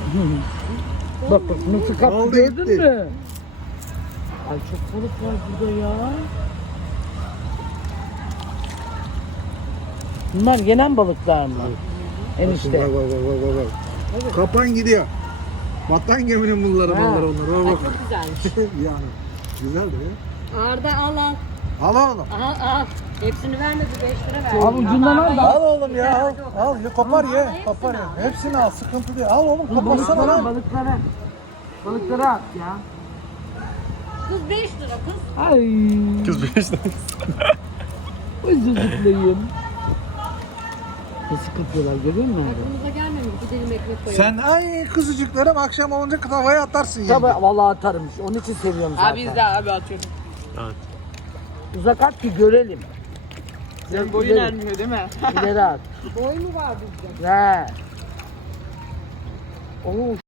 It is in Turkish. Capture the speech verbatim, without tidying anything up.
Bak bak nasıl kaptı Aldı gördün gitti. mü? Ay çok balık var burada ya. Bunlar yenen balıklar mı? Enişte. Bak bak bak bak bak. Evet. Kapan gidiyor. Batan geminin bunları Ha. malları onlar. Ay Bak bak. çok güzelmiş. Yani. Güzel de ya. Arda al al. Al oğlum. Al al. Hepsini vermedi beş lira verdi. Al ucundan al da. Al oğlum ya al. Al ya kopar ye. Kopar ye. Hepsini al sıkıntı değil. Al oğlum kapatsana Balıklara, lan. balıklara. Balıklara at ya. Kız beş lira kız. Ay. Kız beş tane. Özürlüyüm. Nasıl kapıyorlar görüyor musun? Aklımıza gelmemiş bir dilim ekmek koyalım. Sen ay kızıcıklarım akşam olunca tavaya atarsın Tabii yenge. vallahi atarım. Onun için seviyorum zaten. Abi biz de abi atıyorum. Evet. Uzak at ki görelim. Senin boyun İleri- ermiyor değil mi? İleri at. Boy mu var bizde? He. Oo